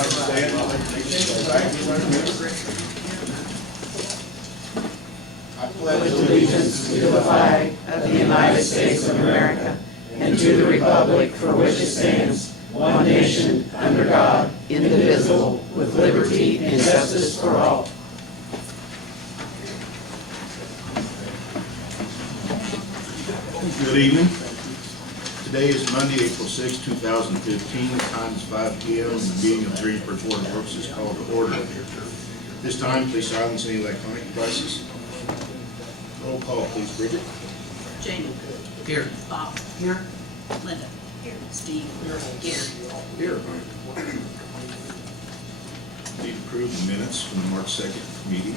I pledge allegiance to the flag of the United States of America and to the republic for which it stands, one nation, under God, indivisible, with liberty and justice for all. Good evening. Today is Monday, April 6, 2015. The time is 5 p.m. and the meeting of the Greensburg Board of Works is called to order. This time, please silence any electronic devices. Roll call, please, Bridget. Jamie. Here. Bob. Here. Linda. Here. Steve. Here. Gary. Here. Need to approve the minutes from the March 2nd meeting.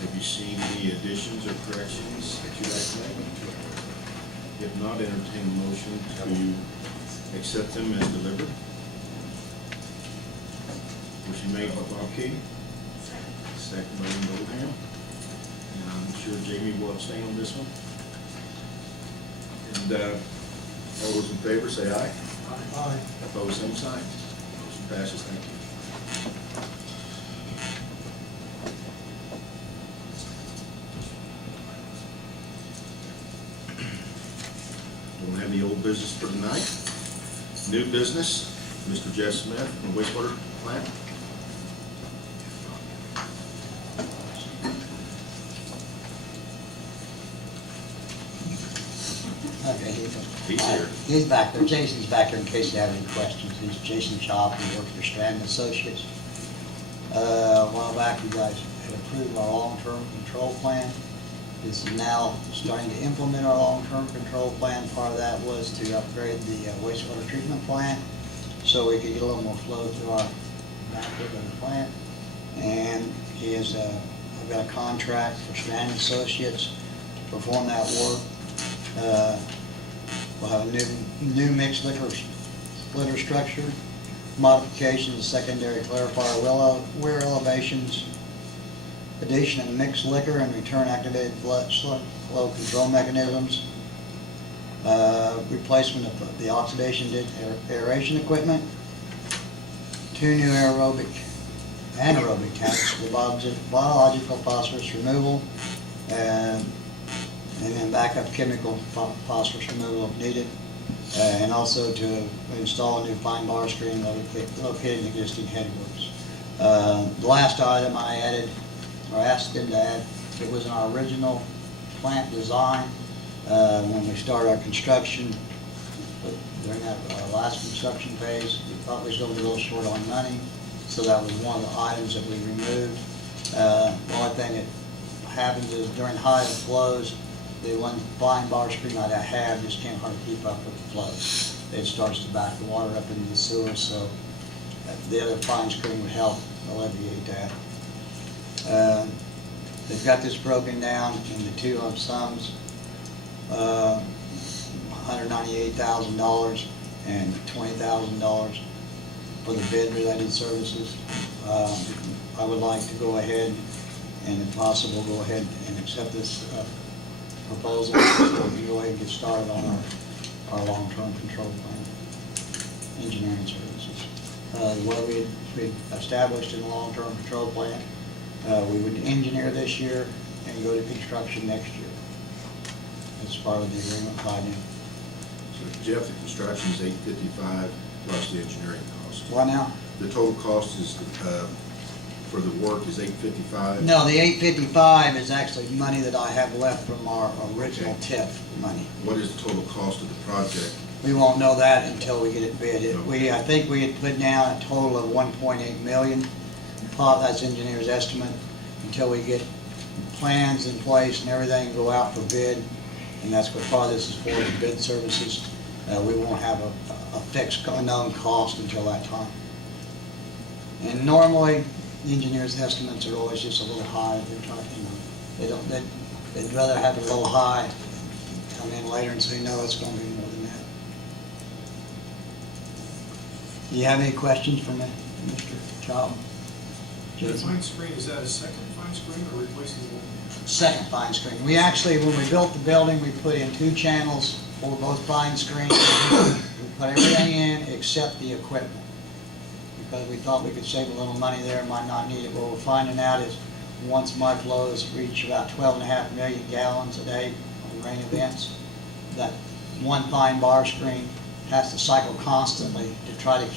Have you seen any additions or corrections that you'd like to make? If not, entertain a motion to accept them as delivered. Motion made by Bob King. Second by Linda Oldham. And I'm sure Jamie will abstain on this one. And all those in favor say aye. Aye. Opposed, same sign. Motion passes. Thank you. Don't have any old business for tonight. New business, Mr. Jeff Smith from the Wastewater Plant. Okay, He's here. He's back there. Jason's back there in case you have any questions. He's Jason Chop. He works for Strand Associates. A while back, you guys had approved our long-term control plan. This is now starting to implement our long-term control plan. Part of that was to upgrade the wastewater treatment plant so we could get a little more flow through our back of the plant. And he has I've got a contract for Strand Associates to perform that work. We'll have a new mixed liquor splitter structure, modifications of secondary clarifier weir elevations, addition of mixed liquor and return activated flow control mechanisms, replacement of the oxidation aeration equipment, 2 new anaerobic tanks with biological phosphorus removal, and then backup chemical phosphorus removal if needed, and also to install a new fine bar screen located in existing headworks. The last item I added, or asked them to add, it was in our original plant design when we started our construction. But during that last construction phase, we thought we was going to be a little short on money, so that was one of the items that we removed. The only thing that happens is during high flows, the one fine bar screen that I have just can't hardly keep up with the flow. It starts to back the water up into the sewer, so the other fine screen would help alleviate that. They've got this broken down into 2 lump sums, $198,000 and $20,000 for the bid-related services. I would like to go ahead and, if possible, go ahead and accept this proposal so we can go ahead and get started on our long-term control plan, engineering services. What we established in the long-term control plan, we would engineer this year and go to construction next year. That's part of the agreement by now. So Jeff, the construction is $855 plus the engineering cost. What now? The total cost is for the work is $855. No, the $855 is actually money that I have left from our original TIF money. What is the total cost of the project? We won't know that until we get it bid. I think we had put down a total of $1.8 million. That's engineer's estimate. Until we get plans in place and everything go out for bid, and that's what part of this is for, the bid services. We won't have a fixed known cost until that time. And normally, the engineer's estimates are always just a little high. They're talking, they'd rather have it a little high, come in later and say, no, it's going to be more than that. Do you have any questions for me, Mr. Chop? The fine screen, is that a second fine screen or replacing the one? Second fine screen. We actually, when we built the building, we put in 2 channels for both fine screens. We put everything in except the equipment. but we thought we could save a little money there, might not need it. What we're finding out is once mud flows reach about 12.5 million gallons a day on rain events, that one fine bar screen has to cycle constantly to try to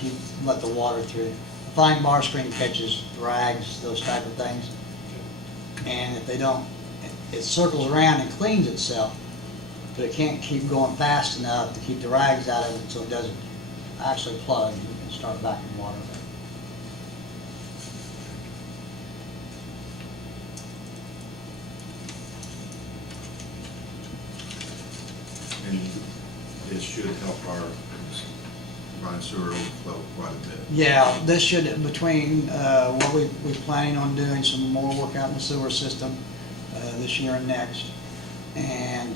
let the water through. A fine bar screen catches drags, those type of things. And if they don't, it circles around and cleans itself, but it can't keep going fast enough to keep the rags out of it so it doesn't actually plug and start backing water. And this should help our combined sewer overflow quite a bit. Yeah, this should, between what we're planning on doing, some more work out in the sewer system this year and next. And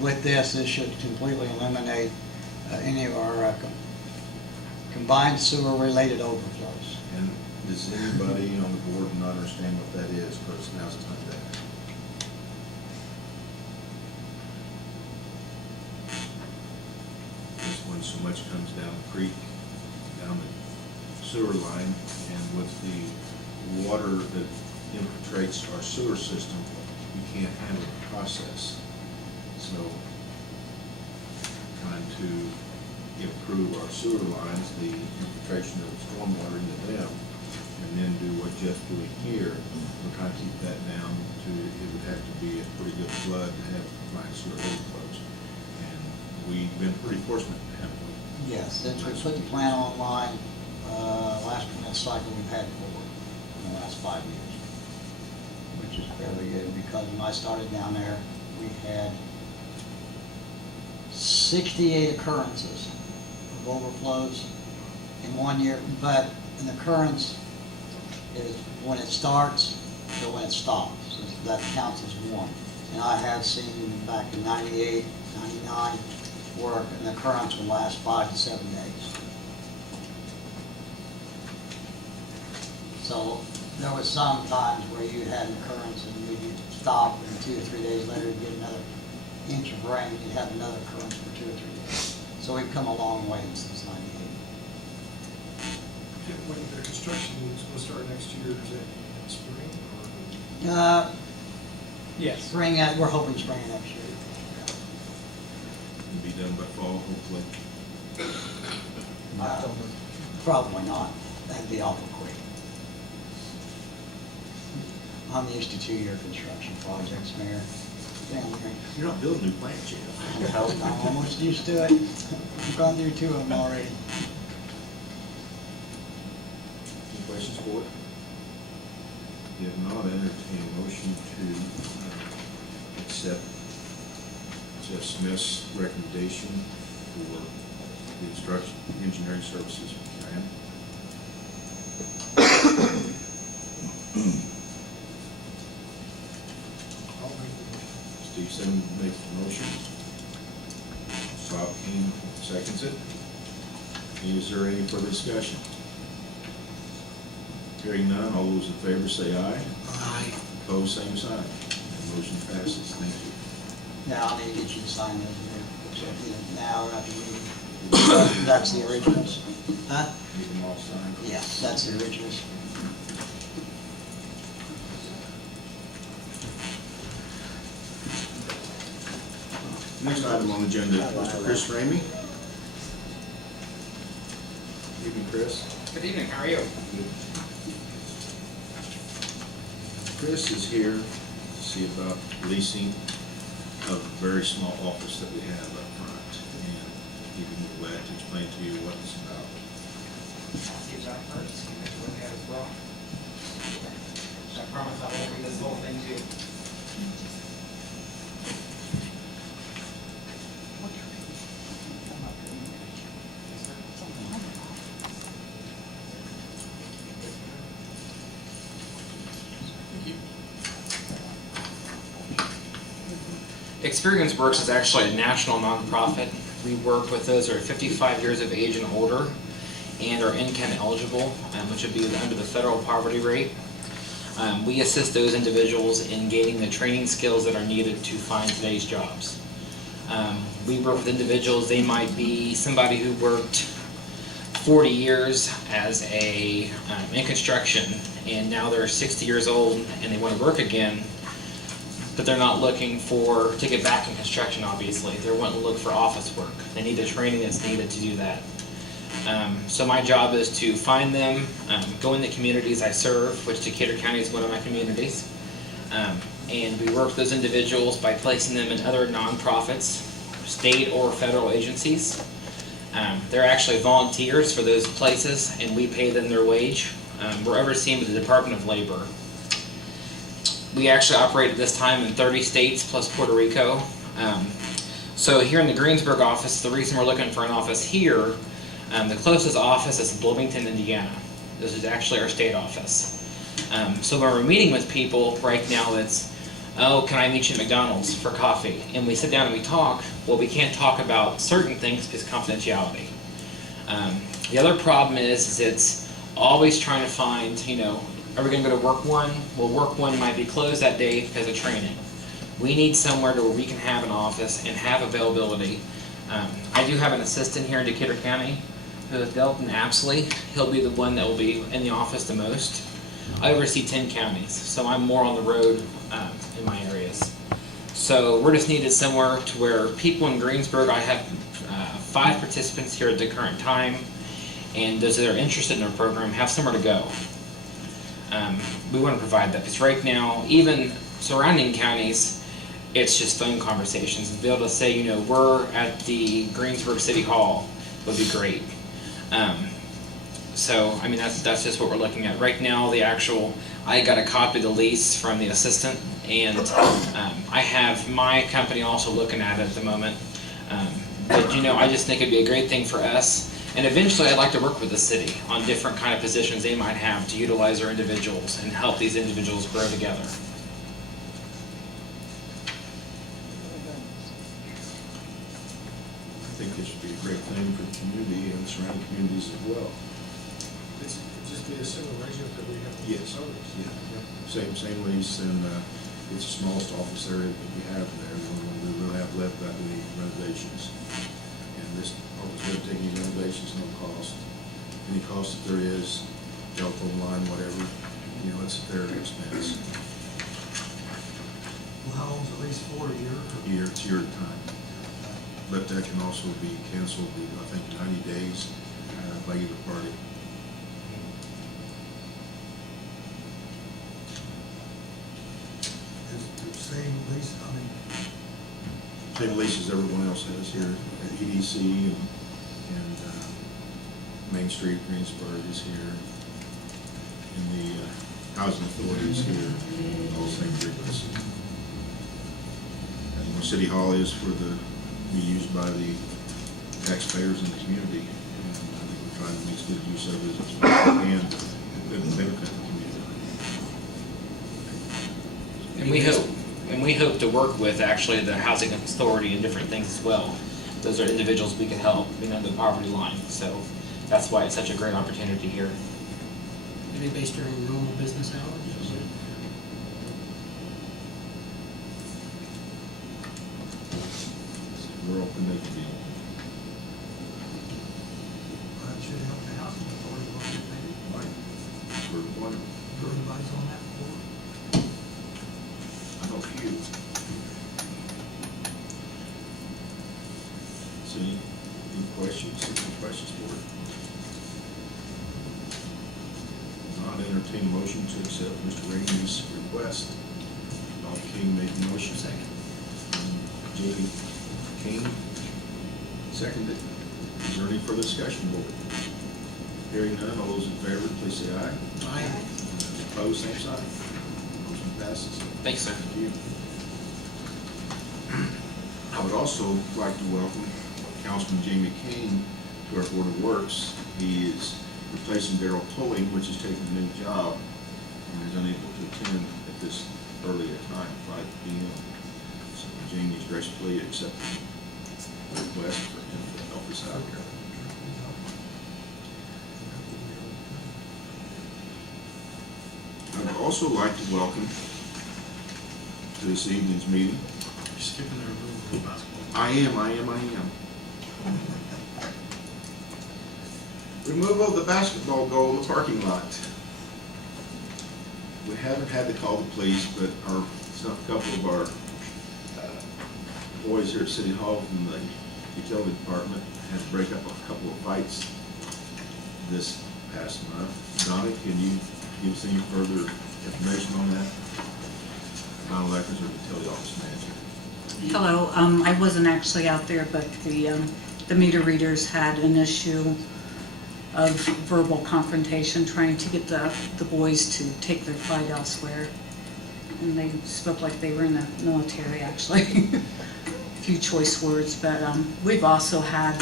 with this should completely eliminate any of our combined sewer related overflows. And does anybody on the board not understand what that is? Because now's the time to ask. Just when so much comes down the creek, down the sewer line, and with the water that infiltrates our sewer system, you can't handle the process. So, trying to improve our sewer lines, the infiltration of stormwater into them, and then do what Jeff's doing here, we're trying to keep that down to, it would have to be a pretty good flood to have combined sewer overflows. And we've been pretty fortunate, haven't we? Yes, since we put the plant online, last permit cycle we've had 4 in the last 5 years, which is fairly good, because when I started down there, we had 68 occurrences of overflows in 1 year, but an occurrence is when it starts to when it stops. So that counts as one. And I have seen back in 98, 99, where an occurrence would last 5 to 7 days. So there was some times where you had an occurrence and you'd stop, and 2 or 3 days later you'd get another inch of rain, you'd have another occurrence for 2 or 3 days. So we've come a long way since 98. When the construction is going to start next year, is that in spring or? Yes. Spring, we're hoping spring next year. It'll be done by fall, hopefully. Probably not. That'd be awful quick. I'm used to 2-year construction projects, Mayor. You're not building new plants yet. I'm almost used to it. I've gone through 2 of them already. Any questions for it? If not, entertain a motion to accept Jeff Smith's recommendation for the instruction, engineering services. Diane? I'll make the motion. Steve Simmons makes the motion. Bob King seconds it. Is there any further discussion? Hearing none, all those in favor say aye. Aye. Opposed, same sign. And motion passes. Thank you. Now I need to get you to sign those, Mayor. Now or after the meeting. That's the originals. Huh? Need them all signed. Yeah, that's the originals. Next item on the agenda, Mr. Chris Ramey. Good evening, Chris. Good evening, how are you? Chris is here to see about leasing a very small office that we have up front, and he can be glad to explain to you what it's about. See John first, you can look at it as well. I promise I won't read this whole thing to you. Experience Works is actually a national nonprofit. We work with those who are 55 years of age and older and are income eligible, which would be under the federal poverty rate. We assist those individuals in gaining the training skills that are needed to find today's jobs. We work with individuals, they might be somebody who worked 40 years as in construction, and now they're 60 years old and they want to work again, but they're not looking to get back in construction, obviously. They're wanting to look for office work. They need the training that's needed to do that. So my job is to find them, go in the communities I serve, which Decatur County is one of my communities, and we work with those individuals by placing them in other nonprofits, state or federal agencies. They're actually volunteers for those places, and we pay them their wage. We're overseen by the Department of Labor. We actually operate at this time in 30 states plus Puerto Rico. So here in the Greensburg office, the reason we're looking for an office here, the closest office is Bloomington, Indiana. This is actually our state office. So when we're meeting with people right now, it's, oh, can I meet you at McDonald's for coffee? And we sit down and we talk. Well, we can't talk about certain things because of confidentiality. The other problem is it's always trying to find, are we going to go to work one? Well, work one might be closed that day because of training. We need somewhere where we can have an office and have availability. I do have an assistant here in Decatur County who is Delton Apsley. He'll be the one that will be in the office the most. I oversee 10 counties, so I'm more on the road in my areas. So we're just needed somewhere to where people in Greensburg, I have 5 participants here at the current time, and those that are interested in our program have somewhere to go. We want to provide that, because right now, even surrounding counties, it's just phone conversations. To be able to say, we're at the Greensburg City Hall would be great. So, that's just what we're looking at. Right now, I got a copy of the lease from the assistant, and I have my company also looking at it at the moment. But, I just think it'd be a great thing for us. And eventually, I'd like to work with the city on different kind of positions they might have to utilize our individuals and help these individuals grow together. I think this would be a great thing for the community and surrounding communities as well. It's just be a similar arrangement that we have with Yes. others. Yeah. Same lease, and it's the smallest office area that we have there. The only one we really have left after the renovations. And this office doesn't take any renovations, no cost. Any cost that there is, telephone line, whatever, it's at their expense. Well, how long's the lease for, a year? It's your time. But that can also be canceled, I think, 90 days by either party. Is the same lease, Same lease as everyone else has here at EDC and Main Street, Greensburg is here, and the housing authority is here, all same agreements. And the City Hall is be used by the taxpayers in the community, and I think we're trying to make good use of it as much as we can and benefit the community. And we hope to work with actually the housing authority and different things as well. Those are individuals we can help, the poverty line. So that's why it's such a great opportunity here. Are they based during normal business hours? We're open, they can be. that should help the housing authority, maybe, Right. We're one. everybody's on that board. I know few. So any questions for it? Not entertain a motion to accept Mr. Ramey's request. Bob King made the motion. Second. Jamie King seconded. Is there any further discussion, board? Hearing none, all those in favor, please say aye. Aye. Opposed, same sign. Motion passes. Thanks, sir. Thank you. I would also like to welcome Councilman Jamie Kane to our Board of Works. He is replacing Darrell Pulling, which is taking a new job, and is unable to attend at this earlier time, 5 p.m. So Jamie's graciously accepted the request for him to help us out here. I would also like to welcome to this evening's meeting. You're skipping their rule for basketball. I am. Removal of the basketball goal in the parking lot. We haven't had to call the police, but a couple of our boys here at City Hall from the utility department had to break up a couple of fights this past month. Donna, can you give us any further information on that? Donna Leckers, or utility office manager. Hello, I wasn't actually out there, but the meter readers had an issue of verbal confrontation, trying to get the boys to take their fight elsewhere. And they spoke like they were in the military, actually. A few choice words, but we've also had,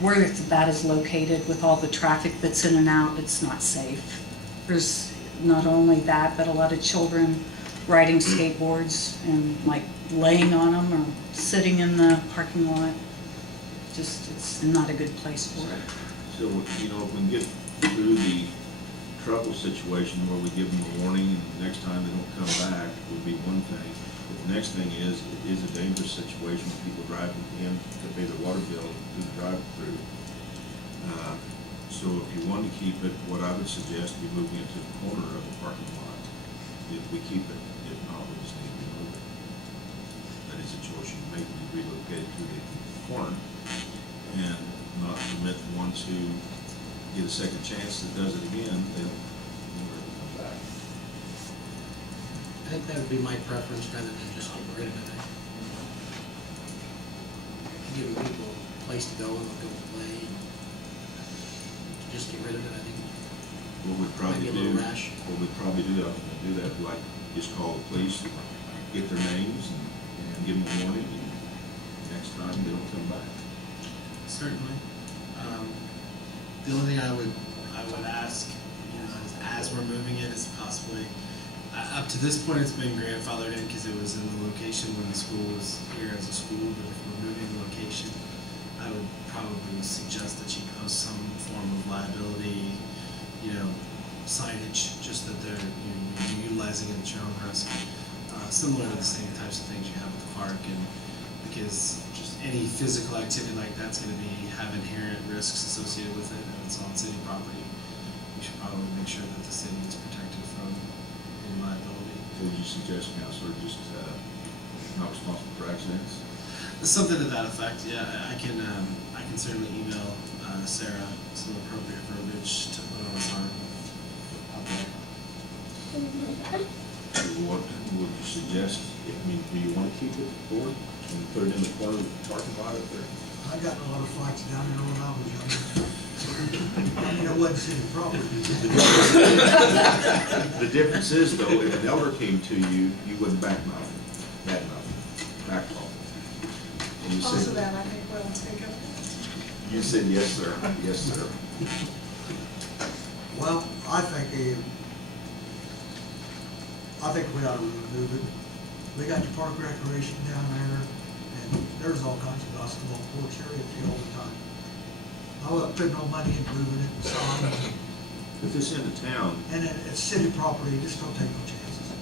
where that is located with all the traffic that's in and out, it's not safe. There's not only that, but a lot of children riding skateboards and like laying on them or sitting in the parking lot. Just, it's not a good place for it. So, you know, if we can get through the trouble situation where we give them a warning and the next time they don't come back would be one thing. But the next thing is, it is a dangerous situation when people driving in to pay their water bill through the drive-through. So if you want to keep it, what I would suggest be moving it to the corner of the parking lot. If we keep it, if not, we just need to move it. That is a choice you make when you relocate it to the corner and not permit the ones who get a second chance that does it again, they'll never come back. I think that would be my preference rather than just get rid of it. Giving people a place to go and they'll go play. Just get rid of it, I think. What we'd probably Might be a do, little rash. what we'd probably do, like, just call the police, get their names and give them a warning, and next time they don't come back. Certainly. The only thing I would ask, you know, is as we're moving it, is possibly, up to this point, it's been grandfathered in because it was in the location when the school was here as a school, but if we're moving the location, I would probably suggest that you post some form of liability, you know, signage, just that they're, you know, utilizing it at your own risk. Similar to the same types of things you have at the park, and because just any physical activity like that's going to have inherent risks associated with it, and it's on city property. We should probably make sure that the city is protected from any liability. What would you suggest, Counselor, just not responsible for accidents? Something to that effect, yeah. I can certainly email Sarah some appropriate verbiage to put on a sign out there. What would you suggest? I mean, do you want to keep it forward and put it in the corner of the parking lot up there? I got in a lot of fights down there when I was younger. I mean, I wasn't city property. The difference is, though, if an elder came to you, you wouldn't backtalk. And you Also said, that, I think we'll take up. you said, yes, sir, yes, sir. Well, I think we ought to remove it. We got the park recreation down there, and there's all kinds of basketball courts here all the time. I wasn't putting no money into moving it, so If it's in the town, and it's city property, just don't take no chances.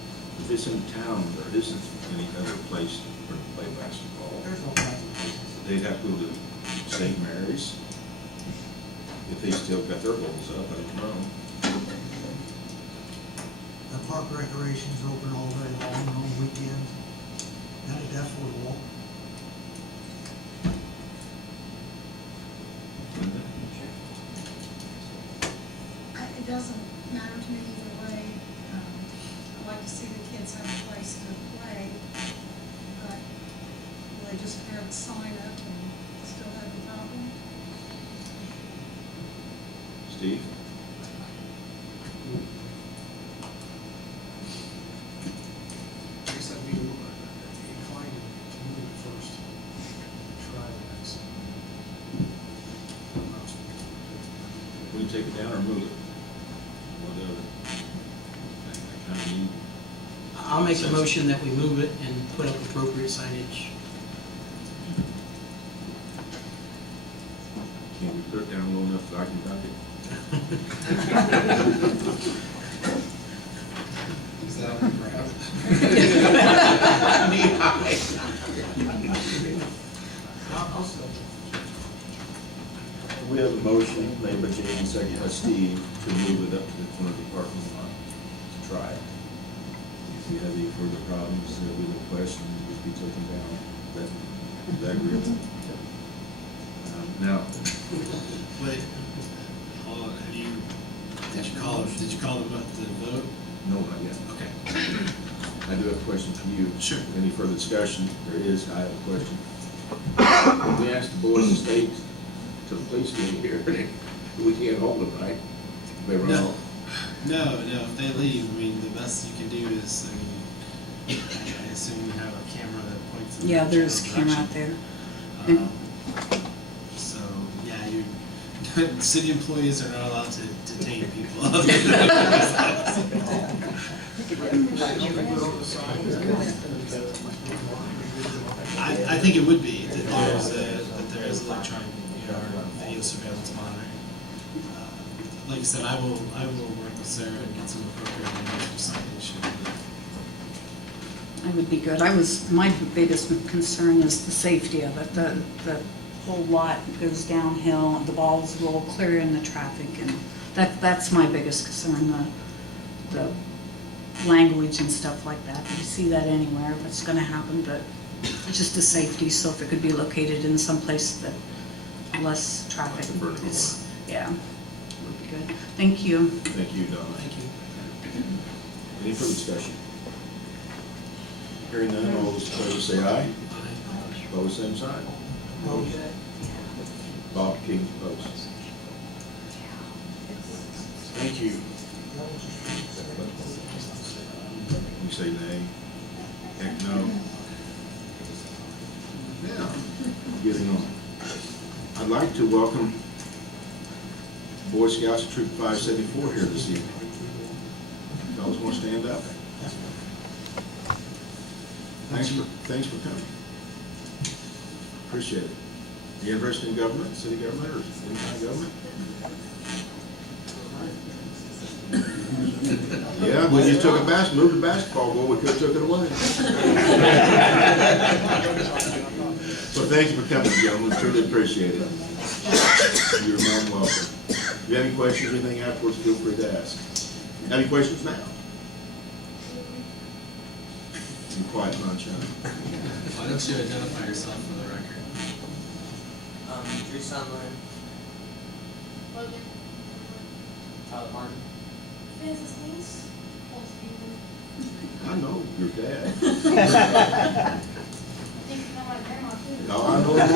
if it's in town, there isn't any other place for to play basketball. There's all kinds of places. They'd have to go to St. Mary's. If they still got their goals up, I don't know. The park recreation's open all day long on weekends, and it's affordable. It doesn't matter to me either way. I'd like to see the kids have a place to play, but will they just have a sign up and still have a problem? Steve? I guess I'd be inclined to move it first. Try that. We can take it down or move it. Whatever. I kind of need. I'll make a motion that we move it and put up appropriate signage. Can we put it down low enough that I can duck it? Is that Knee high. I'll still. We have a motion made by Jay and seconded Steve to move it up to the front of the parking lot to try it. If you have any further problems with the question, just be taken down. Is that agreeable? Now, Wait, hold on, did you call them up to vote? no, not yet. Okay. I do have a question for you. Sure. Any further discussion? There is, I have a question. When we asked the boys to stay till the police get here, we can't hold them, right? They run No. off. No, if they leave, I mean, the best you can do is, I assume you have a camera that points in Yeah, the there's a general camera out direction. there. Um, So, yeah, city employees are not allowed to detain people. I think it would be, that there is electronic, or video surveillance monitoring. Like I said, I will work with Sarah and get some appropriate language for signage. I would be good. My biggest concern is the safety of it. The whole lot goes downhill, and the balls roll clear in the traffic, and that's my biggest concern, the language and stuff like that. You see that anywhere, that's gonna happen, but it's just the safety, so if it could be located in some place that less traffic, Like the vertical it's, yeah, would be good. Thank you. Thank you, Donna. Thank you. Any further discussion? Hearing none, all those in favor say aye. Opposed, same sign. Bob King, opposed. Thank you. You say nay? Heck no. Now, getting on. I'd like to welcome Boy Scouts of Troop 574 here this evening. Fellas want to stand up? Thanks for coming. Appreciate it. Are you interested in government, city government, or any kind of government? Yeah, we just took moved a basketball goal, we could have took it away. So thank you for coming, gentlemen, truly appreciate it. You're more than welcome. If you have any questions or anything afterwards, feel free to ask. Any questions now? Be quiet, Sunshine. Why don't you identify yourself for the record? Drew Sunland. Logan. Tyler Martin. Francis Lease. Paul Stevens. I know your dad. I think you know my grandma too. No, I know that.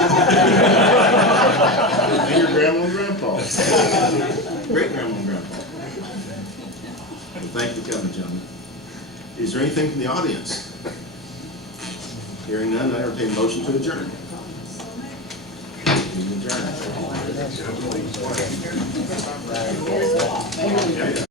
And your grandma and grandpa. Great grandma and grandpa. Well, thank you for coming, gentlemen. Is there anything from the audience? Hearing none, I entertain a motion to adjourn. Meeting adjourned.